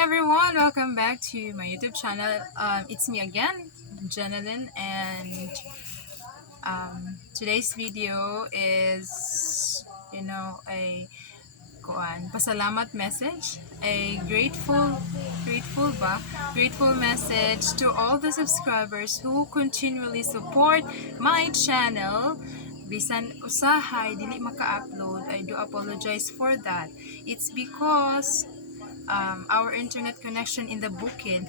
everyone, welcome back to my YouTube channel. It's me again, Janelyn, and today's video is, a pasalamat message, a grateful message to all the subscribers who continually support my channel. Bisan usahay dili maka-upload, I do apologize for that. It's because our internet connection in the bukid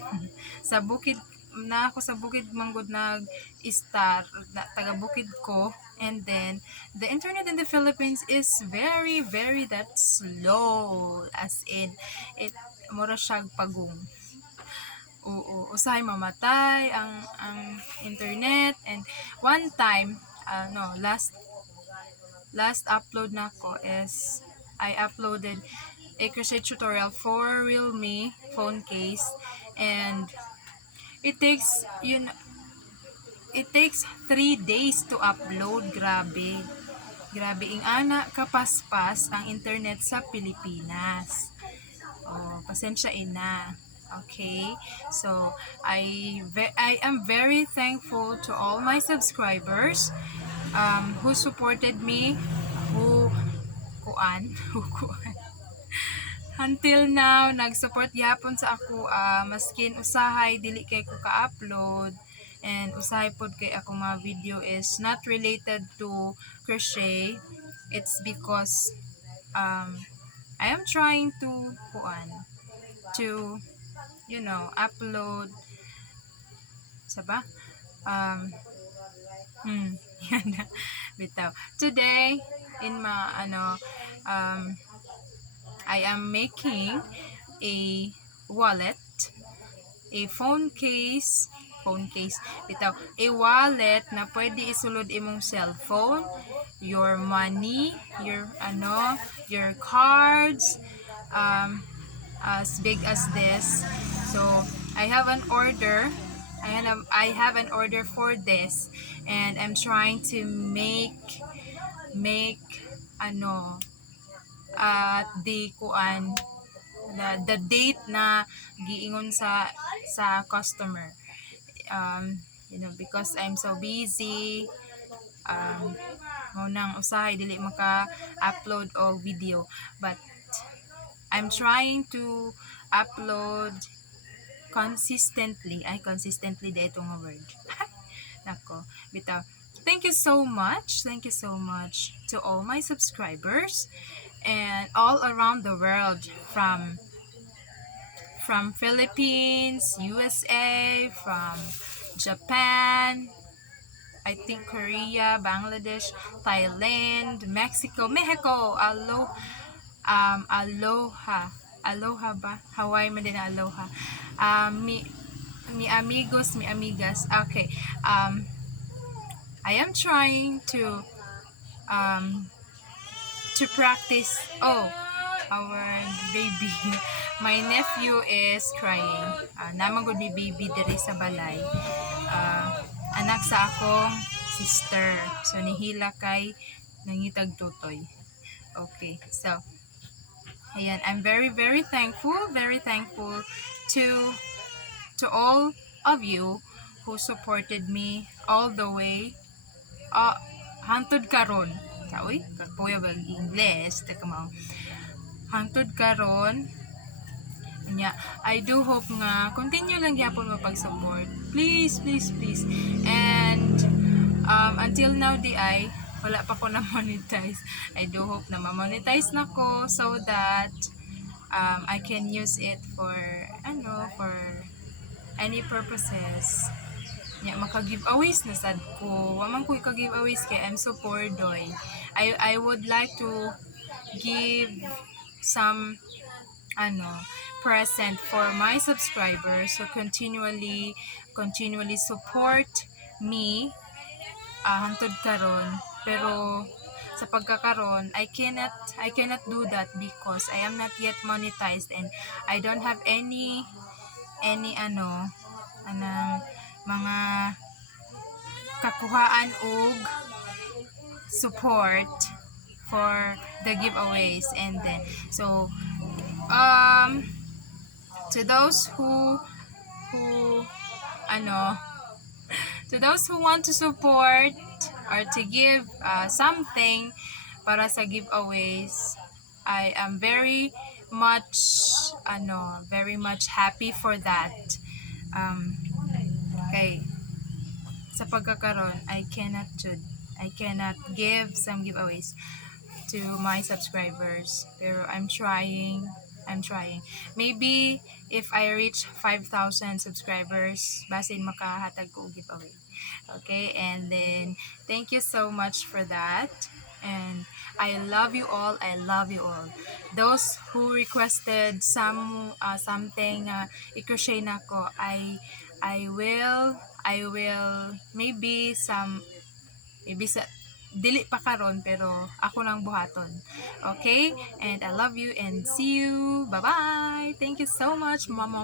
sa bukid na ako sa bukid manggod nag-star na taga bukid ko, and then the internet in the Philippines is very that slow, as in it mura siyag pagong. Oo, usahay mamatay ang internet. And one time, no, last upload na ko is I uploaded a crochet tutorial for Realme phone case, and it takes 3 days to upload. Grabe ing ana kapaspas ang internet sa Pilipinas. Oh, pasensya ina. Okay, so I am very thankful to all my subscribers who supported me, who kuan until now nag-support gyapon sa ako, maskin usahay dili kay ko ka-upload, and usahay pod kay ako mga video is not related to crochet. It's because I am trying to upload saba yan na bitaw. Today in I am making a wallet, a phone case, bitaw, a wallet na pwede isulod imong cellphone, your money, your cards, as big as this. So I have an order. I have an order for this, and I'm trying to make the date na giingon sa customer, because I'm so busy, nang usahay dili maka-upload og video, but I'm trying to upload consistently dito nga word. Nako, bitaw. Thank you so much to all my subscribers and all around the world, from Philippines, USA, from Japan, I think Korea, Bangladesh, Thailand, Mexico, aloha ba? Hawaii man din aloha. Mi amigos, mi amigas. Okay. I am trying to practice. Oh, our baby. My nephew is crying. Naman gud mi baby diri sa balay. Anak sa akong sister. So nihila kay nangitag tutoy. Okay. So ayan, I'm very thankful to all of you who supported me all the way hangtod karon. Uy, kapuya ba English? Teka mo. Hangtod karon. Nya, I do hope nga continue lang gyapon mo pag-support. Please. And until now wala pa ko na monetize. I do hope na ma-monetize na ko, so that I can use it for any purposes. Nya, maka-giveaways na sad ko. Waman ko ka-giveaways kay I'm so poor doy. I would like to give some present for my subscribers who continually support me hangtod karon. Pero sa pagkakaron, I cannot do that because I am not yet monetized, and I don't have any mga kakuhaan og support for the giveaways. And then so to those who ano to those who want to support or to give something para sa giveaways, I am very much happy for that. Um, okay, sa pagkakaroon, I cannot give some giveaways to my subscribers. Pero I'm trying. Maybe if I reach 5,000 subscribers, basin makahatag ko og giveaway. Okay, and then thank you so much for that. And I love you all. I love you all. Those who requested something i-crochet na ko, I will maybe sa dili pa karon pero ako lang buhaton. Okay? And I love you and see you. Bye-bye. Thank you so much, mama.